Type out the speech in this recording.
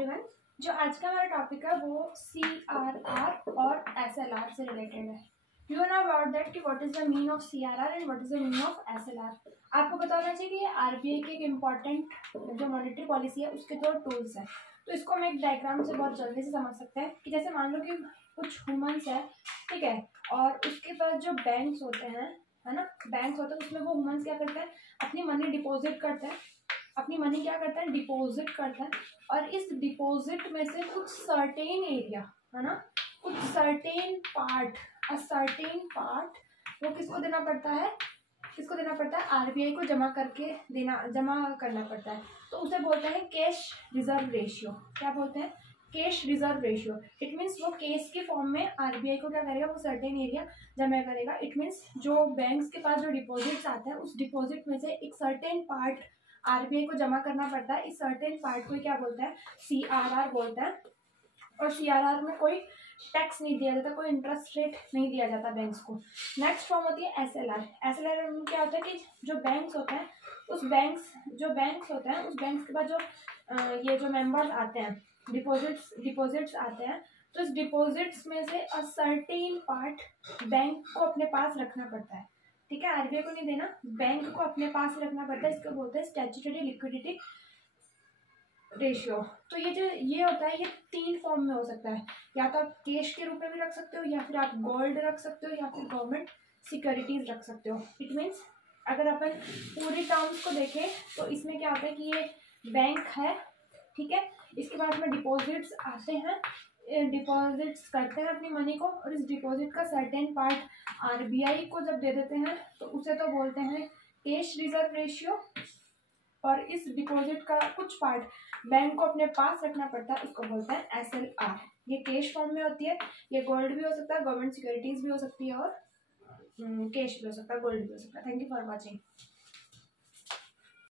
Everyone. जो आज का हमारा टॉपिक है वो CRR और SLR से रिलेटेड है। यू नो अबाउट दैट कि what is the mean of CRR and what is the mean of SLR। आपको पता होना चाहिए कि ये RBI की एक इम्पॉर्टेंट जो मॉनेटरी पॉलिसी है उसके दो टूल्स हैं। तो इसको हम एक डायग्राम से बहुत जल्दी से समझ सकते हैं कि जैसे मान लो कि कुछ ह्यूमंस है, ठीक है, और उसके पास जो बैंक्स होते हैं, है ना, बैंक्स होते हैं, उसमें वो ह्यूमंस क्या करते हैं, अपनी मनी डिपॉजिट करते हैं, अपनी मनी क्या करता है, डिपॉजिट करता है। और इस डिपॉजिट में से कुछ सर्टेन एरिया, है ना, कुछ certain part, a certain part वो किसको देना पड़ता है, किसको देना पड़ता है, आरबीआई को जमा करना पड़ता है। तो उसे बोलते हैं कैश रिजर्व रेशियो। क्या बोलते हैं, cash reserve ratio. It means वो केस के फॉर्म में आरबीआई को क्या करेगा, वो सर्टेन एरिया जमा करेगा। इट मीन्स जो बैंक्स के पास जो डिपॉजिट्स आते हैं उस डिपॉजिट में से एक सर्टेन पार्ट आरबीआई को जमा करना पड़ता है। इस सर्टेन पार्ट को क्या बोलते हैं, CRR बोलते हैं। और CRR में कोई टैक्स नहीं दिया जाता, कोई इंटरेस्ट रेट नहीं दिया जाता बैंक्स को। नेक्स्ट फॉर्म होती है SLR। SLR में क्या होता है कि जो बैंक्स होते हैं उस बैंक्स के पास जो ये जो मेंबर्स आते हैं, डिपॉजिट्स आते हैं, तो इस डिपॉजिट्स में से अ सर्टेन पार्ट बैंक को अपने पास रखना पड़ता है। ठीक है, आरबीआई को नहीं देना, बैंक को अपने पास रखना पड़ता है। इसको बोलते हैं स्टैट्यूटरी लिक्विडिटी रेशियो। तो ये होता है, ये तीन फॉर्म में हो सकता है। या तो आप कैश के रूप में भी रख सकते हो, या फिर आप गोल्ड रख सकते हो, या फिर गवर्नमेंट सिक्योरिटीज रख सकते हो। इट मीन्स अगर अपन पूरी टर्म्स को देखें तो इसमें क्या होता है कि ये बैंक है, ठीक है, इसके बाद में डिपॉजिट्स आते हैं, डिपॉजिट्स करते हैं अपनी मनी को, और इस डिपॉजिट का सर्टेन पार्ट आरबीआई को जब दे देते हैं तो उसे तो बोलते हैं कैश रिजर्व रेशियो। और इस डिपॉजिट का कुछ पार्ट बैंक को अपने पास रखना पड़ता है, उसको बोलते हैं SLR। ये कैश फॉर्म में होती है, ये गोल्ड भी हो सकता है, गवर्नमेंट सिक्योरिटीज भी हो सकती है, और कैश भी हो सकता है, गोल्ड भी हो सकता है। Thank you for watching.